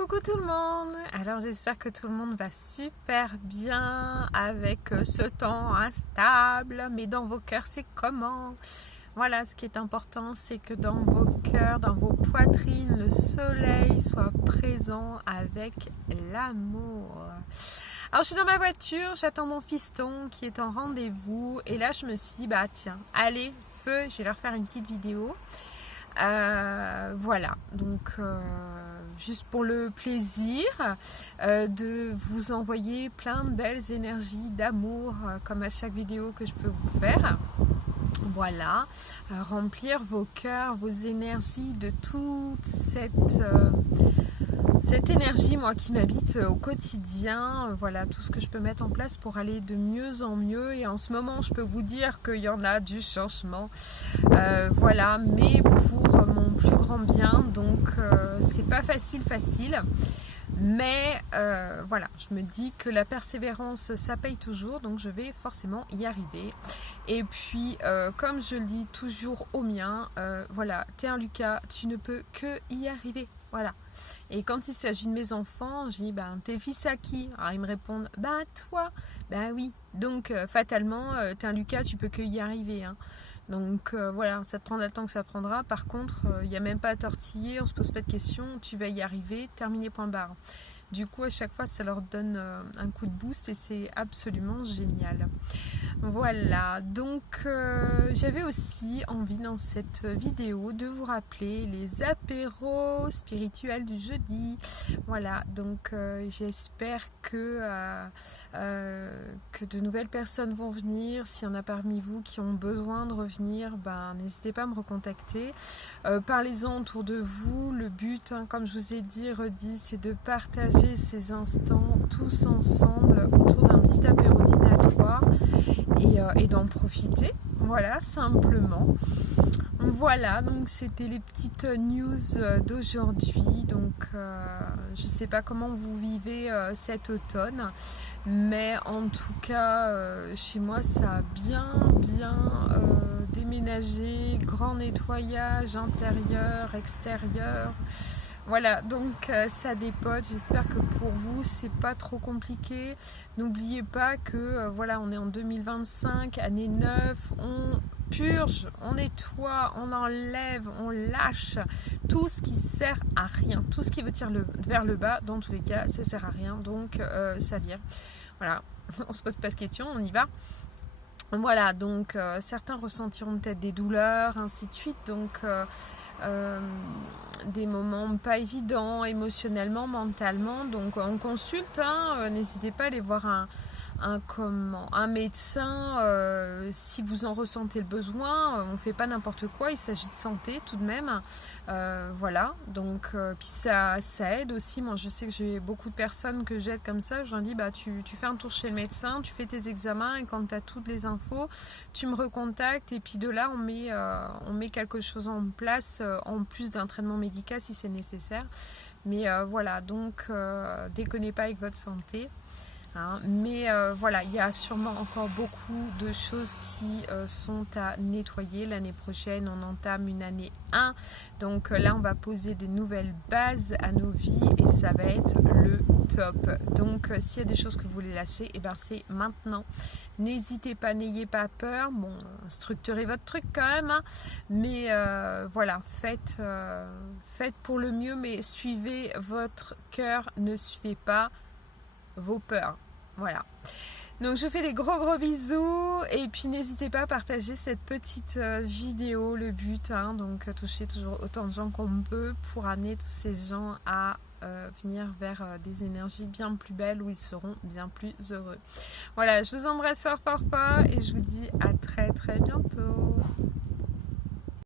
Coucou tout le monde. Alors j'espère que tout le monde va super bien avec ce temps instable, mais dans vos cœurs c'est comment? Voilà, ce qui est important, c'est que dans vos cœurs, dans vos poitrines, le soleil soit présent avec l'amour. Alors je suis dans ma voiture, j'attends mon fiston qui est en rendez-vous et là je me suis dit bah tiens, allez, feu, je vais leur faire une petite vidéo. Voilà, donc juste pour le plaisir de vous envoyer plein de belles énergies d'amour comme à chaque vidéo que je peux vous faire. Voilà, remplir vos cœurs, vos énergies de toute cette énergie moi qui m'habite au quotidien, voilà tout ce que je peux mettre en place pour aller de mieux en mieux. Et en ce moment je peux vous dire qu'il y en a du changement, voilà, mais pour mon plus grand bien, donc c'est pas facile, mais voilà, je me dis que la persévérance ça paye toujours, donc je vais forcément y arriver. Et puis comme je le dis toujours aux miens, voilà, t'es un Lucas, tu ne peux que y arriver. Voilà. Et quand il s'agit de mes enfants, je dis t'es le fils à qui? Alors ils me répondent toi. Oui. Donc fatalement, t'es un Lucas, tu peux que y arriver. Hein. Donc voilà, ça te prendra le temps que ça prendra. Par contre, il n'y a même pas à tortiller, on se pose pas de questions, tu vas y arriver, terminé, point barre. Du coup, à chaque fois, ça leur donne un coup de boost et c'est absolument génial. Voilà, donc j'avais aussi envie dans cette vidéo de vous rappeler les apéros spirituels du jeudi. Voilà, donc j'espère que de nouvelles personnes vont venir. S'il y en a parmi vous qui ont besoin de revenir, n'hésitez pas à me recontacter. Parlez-en autour de vous. Le but, comme je vous ai redit, c'est de partager ces instants tous ensemble autour d'un petit apéro dînatoire et d'en profiter, voilà, simplement. Voilà, donc c'était les petites news d'aujourd'hui. Donc je sais pas comment vous vivez cet automne, mais en tout cas chez moi ça a bien déménagé, grand nettoyage intérieur, extérieur. Voilà, donc ça dépote. J'espère que pour vous c'est pas trop compliqué. N'oubliez pas que voilà, on est en 2025, année 9, on purge, on nettoie, on enlève, on lâche tout ce qui sert à rien, tout ce qui veut tirer vers le bas. Dans tous les cas, ça sert à rien, donc ça vient. Voilà, on se pose pas de questions, on y va. Voilà, donc certains ressentiront peut-être des douleurs, ainsi de suite. Donc des moments pas évidents émotionnellement, mentalement, donc on consulte, n'hésitez pas à aller voir un médecin si vous en ressentez le besoin. On fait pas n'importe quoi, il s'agit de santé tout de même, voilà, donc puis ça aide aussi. Moi je sais que j'ai beaucoup de personnes que j'aide comme ça, je leur dis tu fais un tour chez le médecin, tu fais tes examens et quand tu as toutes les infos tu me recontactes et puis de là on met quelque chose en place en plus d'un traitement médical si c'est nécessaire. Mais voilà, donc déconnez pas avec votre santé. Mais voilà, il y a sûrement encore beaucoup de choses qui sont à nettoyer. L'année prochaine, on entame une année 1. Donc là, on va poser des nouvelles bases à nos vies et ça va être le top. Donc s'il y a des choses que vous voulez lâcher, c'est maintenant. N'hésitez pas, n'ayez pas peur. Bon, structurez votre truc quand même. Mais voilà, faites pour le mieux, mais suivez votre cœur, ne suivez pas vos peurs. Voilà. Donc je fais des gros bisous et puis n'hésitez pas à partager cette petite vidéo, le but, donc toucher toujours autant de gens qu'on peut pour amener tous ces gens à venir vers des énergies bien plus belles où ils seront bien plus heureux. Voilà, je vous embrasse fort et je vous dis à très bientôt.